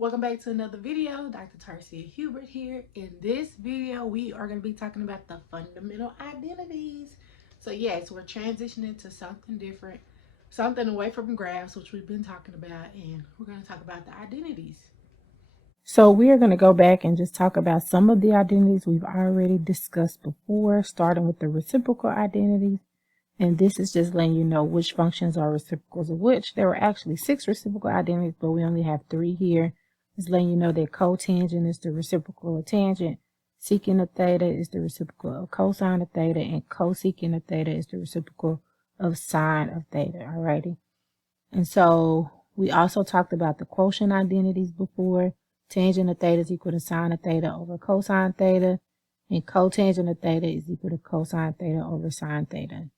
Welcome back to another video. Dr. Tarcia Hubert here. In this video, we are going to be talking about the fundamental identities. So yes, we're transitioning to something different, something away from graphs, which we've been talking about, and we're going to talk about the identities. So we are going to go back and just talk about some of the identities we've already discussed before, starting with the reciprocal identities. And this is just letting you know which functions are reciprocals of which. There were actually 6 reciprocal identities, but we only have 3 here. It's letting you know that cotangent is the reciprocal of tangent, secant of theta is the reciprocal of cosine of theta, and cosecant of theta is the reciprocal of sine of theta. Alrighty. And so we also talked about the quotient identities before. Tangent of theta is equal to sine of theta over cosine theta, and cotangent of theta is equal to cosine theta over sine theta.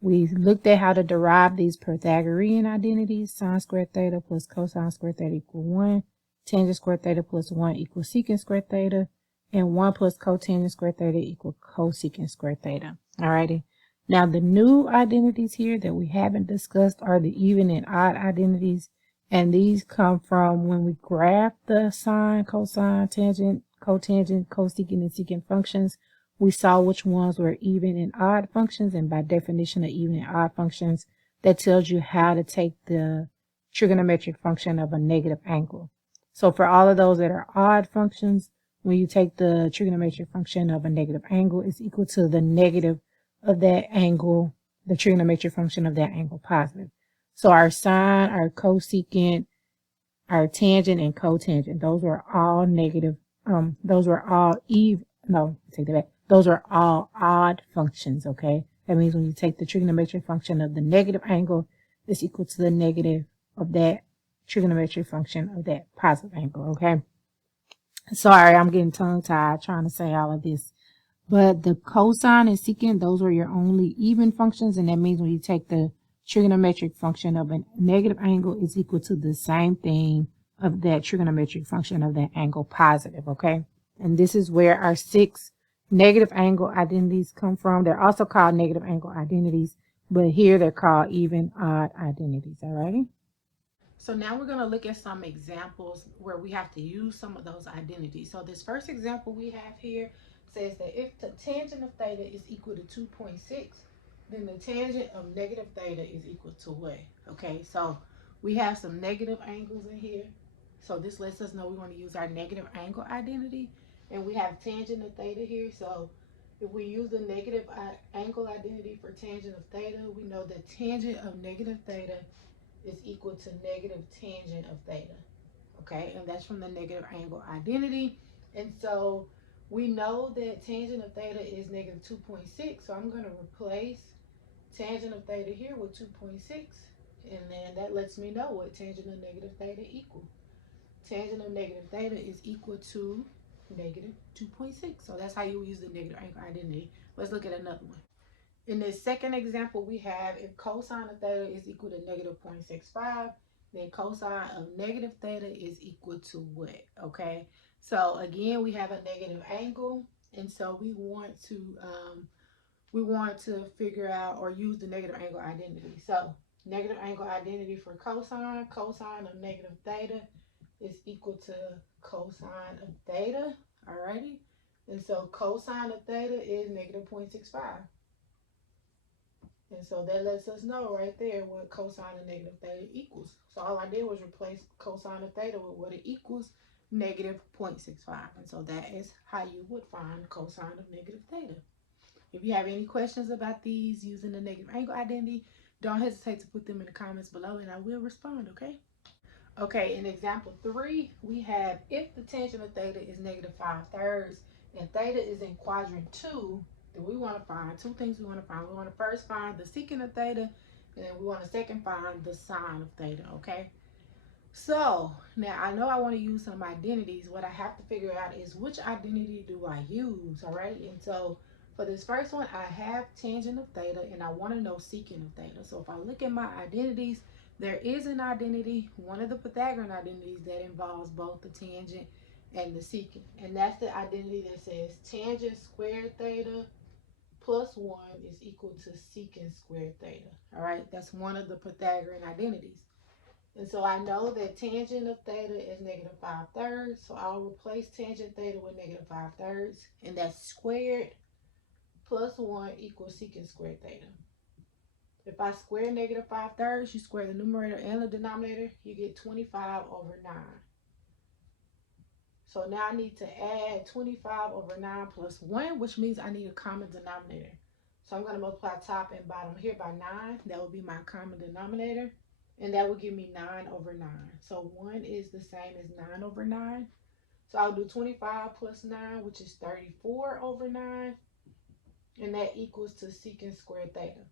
We looked at how to derive these Pythagorean identities. Sine squared theta plus cosine squared theta equal 1. Tangent squared theta plus 1 equals secant squared theta. And 1 plus cotangent squared theta equals cosecant squared theta. Alrighty. Now the new identities here that we haven't discussed are the even and odd identities. And these come from when we graph the sine, cosine, tangent, cotangent, cosecant, and secant functions. We saw which ones were even and odd functions, and by definition of even and odd functions, that tells you how to take the trigonometric function of a negative angle. So for all of those that are odd functions, when you take the trigonometric function of a negative angle, it's equal to the negative of that angle, the trigonometric function of that angle positive. So our sine, our cosecant, our tangent, and cotangent, those were all negative. Those were all take that back. Those are all odd functions, okay? That means when you take the trigonometric function of the negative angle, it's equal to the negative of that trigonometric function of that positive angle, okay? Sorry, I'm getting tongue-tied trying to say all of this. But the cosine and secant, those are your only even functions, and that means when you take the trigonometric function of a negative angle, it's equal to the same thing of that trigonometric function of that angle positive, okay? And this is where our 6 negative angle identities come from. They're also called negative angle identities, but here they're called even odd identities, all righty? So now we're going to look at some examples where we have to use some of those identities. So this first example we have here says that if the tangent of theta is equal to 2.6, then the tangent of negative theta is equal to what? Okay, so we have some negative angles in here. So this lets us know we want to use our negative angle identity. And we have tangent of theta here. So if we use the negative angle identity for tangent of theta, we know the tangent of negative theta is equal to negative tangent of theta. Okay, and that's from the negative angle identity. And so we know that tangent of theta is negative 2.6. So I'm going to replace tangent of theta here with 2.6. And then that lets me know what tangent of negative theta equal. Tangent of negative theta is equal to negative 2.6. So that's how you use the negative angle identity. Let's look at another one. In this second example, we have if cosine of theta is equal to negative 0.65, then cosine of negative theta is equal to what? Okay, so again, we have a negative angle, and so we want to figure out or use the negative angle identity. So negative angle identity for cosine of negative theta is equal to cosine of theta. Alrighty, and so cosine of theta is negative 0.65. And so that lets us know right there what cosine of negative theta equals. So all I did was replace cosine of theta with what it equals, negative 0.65. And so that is how you would find cosine of negative theta. If you have any questions about these using the negative angle identity, don't hesitate to put them in the comments below and I will respond, okay? Okay, in example 3, we have if the tangent of theta is negative 5/3 and theta is in quadrant 2, then we want to find 2 things we want to find. We want to first find the secant of theta, and then we want to second find the sine of theta, okay? So now I know I want to use some identities. What I have to figure out is which identity do I use, all right? And so for this first one, I have tangent of theta and I want to know secant of theta. So if I look at my identities, there is an identity, one of the Pythagorean identities that involves both the tangent and the secant. And that's the identity that says tangent squared theta plus 1 is equal to secant squared theta. All right, that's one of the Pythagorean identities. And so I know that tangent of theta is negative 5/3. So I'll replace tangent theta with negative 5/3. And that's squared plus 1 equals secant squared theta. If I square negative 5/3, you square the numerator and the denominator, you get 25/9. So now I need to add 25/9 plus 1, which means I need a common denominator. So I'm going to multiply top and bottom here by 9. That will be my common denominator. And that will give me 9/9. So 1 is the same as 9/9. So I'll do 25 plus 9, which is 34/9. And that equals to secant squared theta.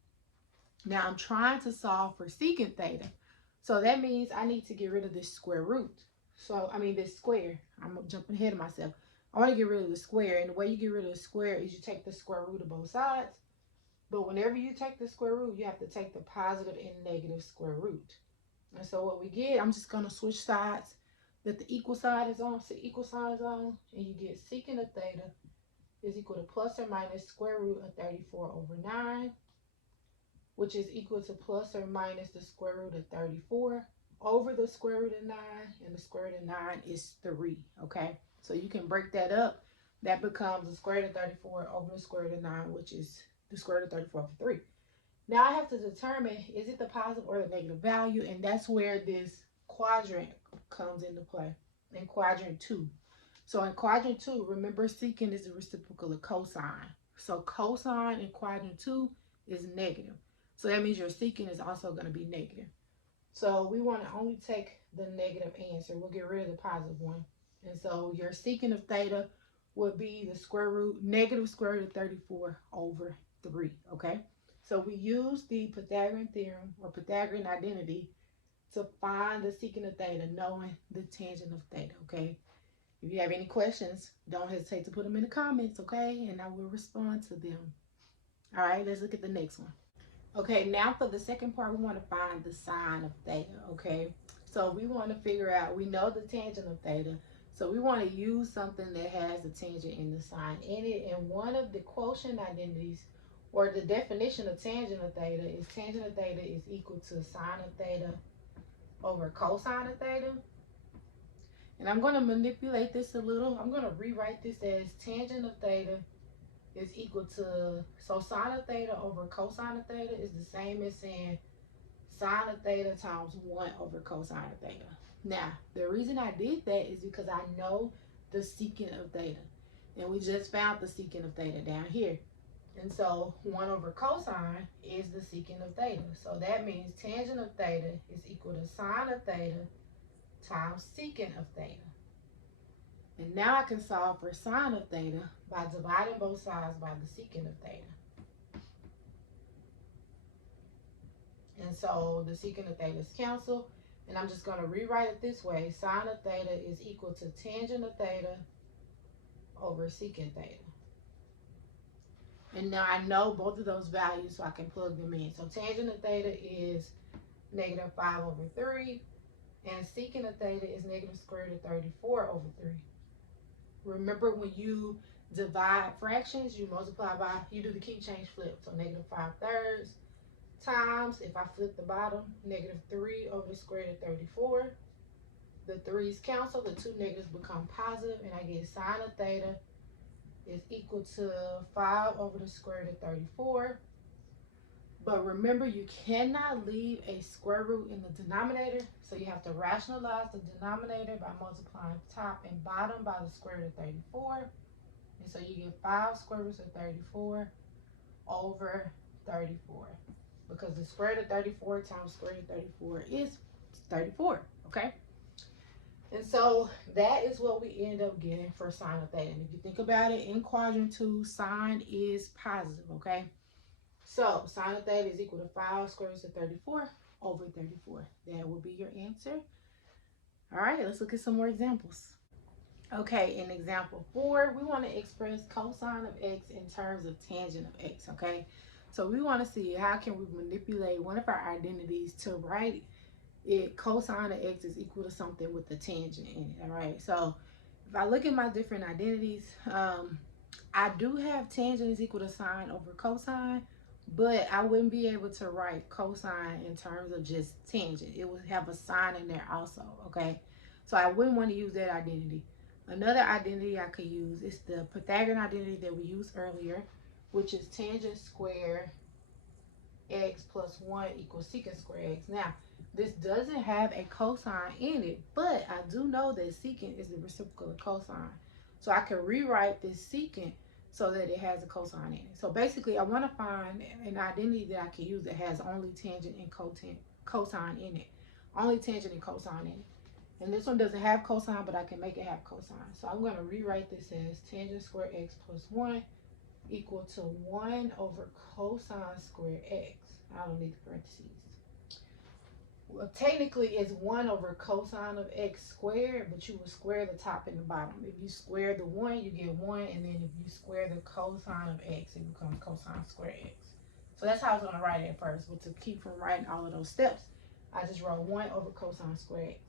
Now I'm trying to solve for secant theta. So that means I need to get rid of this square root. So, this square. I'm jumping ahead of myself. I want to get rid of the square. And the way you get rid of the square is you take the square root of both sides. But whenever you take the square root, you have to take the positive and negative square root. And so what we get, I'm just going to switch sides. That the equal side is on, so equal sign is on. And you get secant of theta is equal to plus or minus square root of 34/9. Which is equal to plus or minus the square root of 34 over the square root of 9, and the square root of 9 is 3, okay? So you can break that up. That becomes the square root of 34 over the square root of 9, which is the square root of 34 over 3. Now I have to determine, is it the positive or the negative value? And that's where this quadrant comes into play, in quadrant 2. So in quadrant 2, remember secant is the reciprocal of cosine. So cosine in quadrant 2 is negative. So that means your secant is also going to be negative. So we want to only take the negative answer. We'll get rid of the positive one. And so your secant of theta would be the square root, negative square root of 34 over 3, okay? So we use the Pythagorean theorem or Pythagorean identity to find the secant of theta, knowing the tangent of theta, okay? If you have any questions, don't hesitate to put them in the comments, okay? And I will respond to them. All right, let's look at the next one. Okay, now for the second part, we want to find the sine of theta, okay? So we want to figure out, we know the tangent of theta, so we want to use something that has the tangent and the sine in it. And one of the quotient identities, or the definition of tangent of theta, is tangent of theta is equal to sine of theta over cosine of theta. And I'm going to manipulate this a little. I'm going to rewrite this as tangent of theta is equal to, so sine of theta over cosine of theta is the same as saying sine of theta times 1 over cosine of theta. Now, the reason I did that is because I know the secant of theta. And we just found the secant of theta down here. And so 1 over cosine is the secant of theta. So that means tangent of theta is equal to sine of theta times secant of theta. And now I can solve for sine of theta by dividing both sides by the secant of theta. And so the secant of theta is canceled. And I'm just going to rewrite it this way. Sine of theta is equal to tangent of theta over secant theta. And now I know both of those values, so I can plug them in. So tangent of theta is negative 5 over 3. And secant of theta is negative square root of 34 over 3. Remember, when you divide fractions, you multiply by, you do the key change flip. So negative 5/3 times, if I flip the bottom, negative 3 over the square root of 34. The 3's cancel, the two negatives become positive, and I get sine of theta is equal to 5 over the square root of 34. But remember, you cannot leave a square root in the denominator, so you have to rationalize the denominator by multiplying top and bottom by the square root of 34. And so you get 5 square roots of 34 over 34. Because the square root of 34 times square root of 34 is 34, okay? And so that is what we end up getting for sine of theta. And if you think about it, in quadrant 2, sine is positive, okay? So sine of theta is equal to 5 square roots of 34 over 34. That will be your answer. All right, let's look at some more examples. Okay, in example 4, we want to express cosine of x in terms of tangent of x, okay? So we want to see how can we manipulate one of our identities to write it cosine of x is equal to something with the tangent in it, all right? So if I look at my different identities, I do have tangent is equal to sine over cosine, but I wouldn't be able to write cosine in terms of just tangent. It would have a sine in there also, okay? So I wouldn't want to use that identity. Another identity I could use is the Pythagorean identity that we used earlier, which is tangent square x plus 1 equals secant square x. Now, this doesn't have a cosine in it, but I do know that secant is the reciprocal of cosine. So I can rewrite this secant so that it has a cosine in it. So basically, I want to find an identity that I can use that has only tangent and cosine in it. Only tangent and cosine in it. And this one doesn't have cosine, but I can make it have cosine. So I'm going to rewrite this as tangent square x plus 1 equal to 1 over cosine square x. I don't need the parentheses. Well, technically it's 1 over cosine of x squared, but you will square the top and the bottom. If you square the 1, you get 1, and then if you square the cosine of x, it becomes cosine square x. So that's how I was going to write it at first, but to keep from writing all of those steps, I just wrote 1 over cosine square x.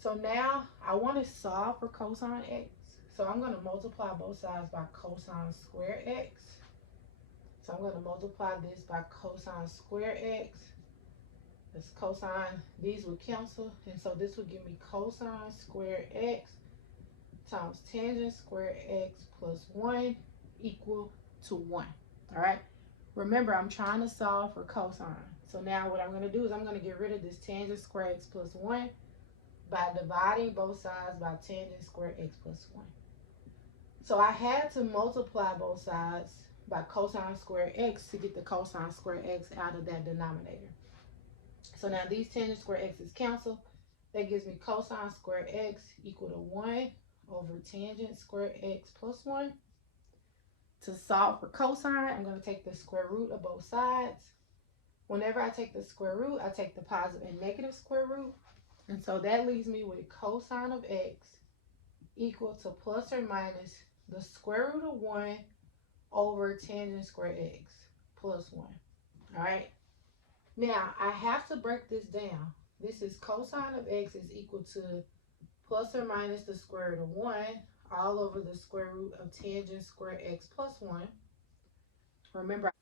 So now I want to solve for cosine x. So I'm going to multiply both sides by cosine square x. So I'm going to multiply this by cosine square x. This cosine, these would cancel. And so this would give me cosine square x times tangent square x plus 1 equal to 1. All right. Remember, I'm trying to solve for cosine. So now what I'm going to do is I'm going to get rid of this tangent square x plus 1 by dividing both sides by tangent square x plus 1. So I had to multiply both sides by cosine square x to get the cosine square x out of that denominator. So now these tangent square x's cancel. That gives me cosine square x equal to 1 over tangent square x plus 1. To solve for cosine, I'm going to take the square root of both sides. Whenever I take the square root, I take the positive and negative square root. And so that leaves me with cosine of x equal to plus or minus the square root of 1 over tangent square x plus 1. All right. Now, I have to break this down. This is cosine of x is equal to plus or minus the square root of 1 all over the square root of tangent square x plus 1. Remember,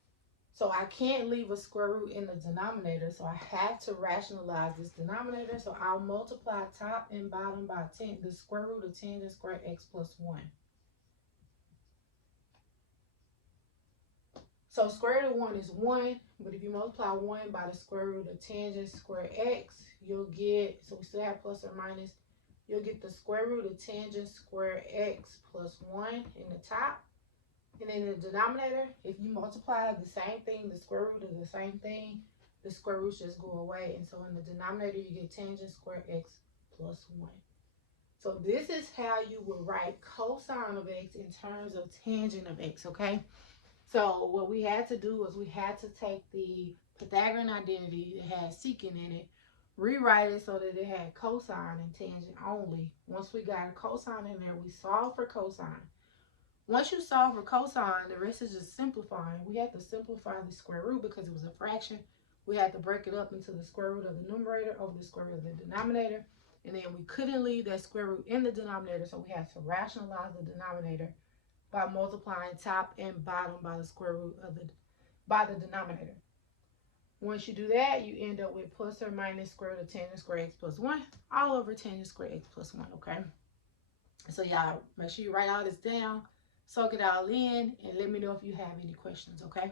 so I can't leave a square root in the denominator, so I have to rationalize this denominator. So I'll multiply top and bottom by the square root of tangent square x plus 1. So square root of 1 is 1, but if you multiply 1 by the square root of tangent square x, you'll get, so we still have plus or minus, you'll get the square root of tangent square x plus 1 in the top. And in the denominator, if you multiply the same thing, the square root of the same thing, the square roots just go away. And so in the denominator, you get tangent square x plus 1. So this is how you would write cosine of x in terms of tangent of x, okay? So what we had to do was we had to take the Pythagorean identity that had secant in it, rewrite it so that it had cosine and tangent only. Once we got a cosine in there, we solved for cosine. Once you solve for cosine, the rest is just simplifying. We had to simplify the square root because it was a fraction. We had to break it up into the square root of the numerator over the square root of the denominator. And then we couldn't leave that square root in the denominator, so we had to rationalize the denominator by multiplying top and bottom by the square root of the denominator. Once you do that, you end up with plus or minus square root of tangent square x plus 1 all over tangent square x plus 1, okay? So y'all make sure you write all this down, soak it all in, and let me know if you have any questions, okay?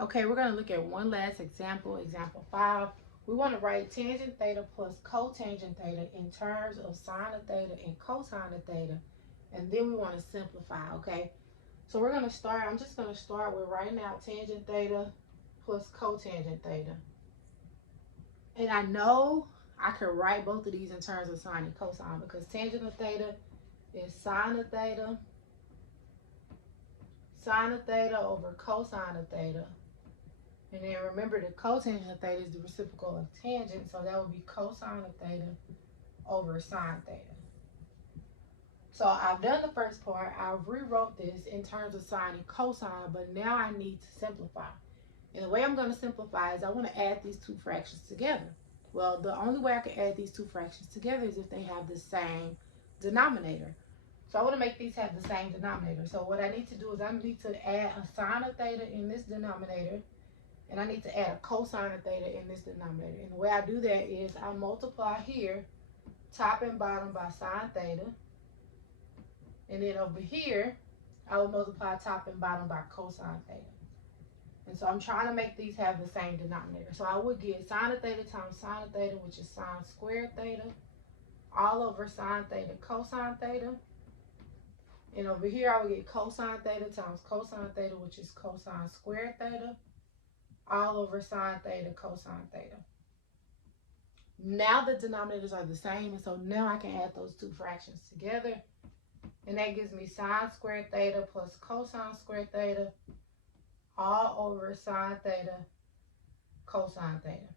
Okay, we're going to look at one last example, example 5. We want to write tangent theta plus cotangent theta in terms of sine of theta and cosine of theta. And then we want to simplify, okay? So we're going to start, I'm just going to start with writing out tangent theta plus cotangent theta. And I know I could write both of these in terms of sine and cosine because tangent of theta is sine of theta over cosine of theta. And then remember the cotangent of theta is the reciprocal of tangent, so that would be cosine of theta over sine theta. So I've done the first part. I've rewrote this in terms of sine and cosine, but now I need to simplify. And the way I'm going to simplify is I want to add these two fractions together. Well, the only way I can add these two fractions together is if they have the same denominator. So I want to make these have the same denominator. So what I need to do is I need to add a sine of theta in this denominator, and I need to add a cosine of theta in this denominator. And the way I do that is I multiply here, top and bottom, by sine theta. And then over here, I will multiply top and bottom by cosine theta. And so I'm trying to make these have the same denominator. So I would get sine of theta times sine of theta, which is sine squared theta, all over sine theta cosine theta. And over here, I would get cosine theta times cosine theta, which is cosine squared theta, all over sine theta cosine theta. Now the denominators are the same, and so now I can add those two fractions together. And that gives me sine squared theta plus cosine squared theta, all over sine theta cosine theta.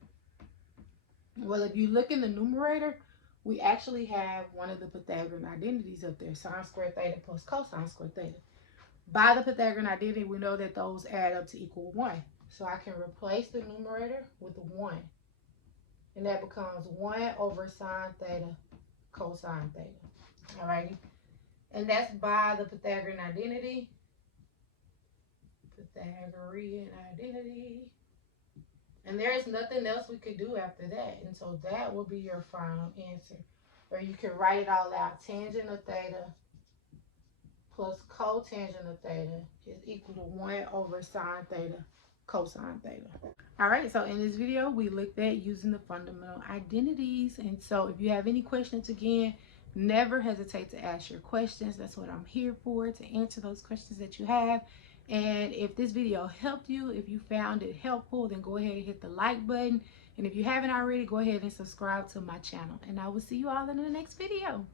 Well, if you look in the numerator, we actually have one of the Pythagorean identities up there, sine squared theta plus cosine squared theta. By the Pythagorean identity, we know that those add up to equal 1. So I can replace the numerator with a 1. And that becomes 1 over sine theta cosine theta. Alrighty. And that's by the Pythagorean identity. Pythagorean identity. And there is nothing else we could do after that. And so that will be your final answer. Or you can write it all out. Tangent of theta plus cotangent of theta is equal to 1 over sine theta cosine theta. All right, so in this video, we looked at using the fundamental identities. And so if you have any questions, again, never hesitate to ask your questions. That's what I'm here for, to answer those questions that you have. And if this video helped you, if you found it helpful, then go ahead and hit the like button. And if you haven't already, go ahead and subscribe to my channel. And I will see you all in the next video.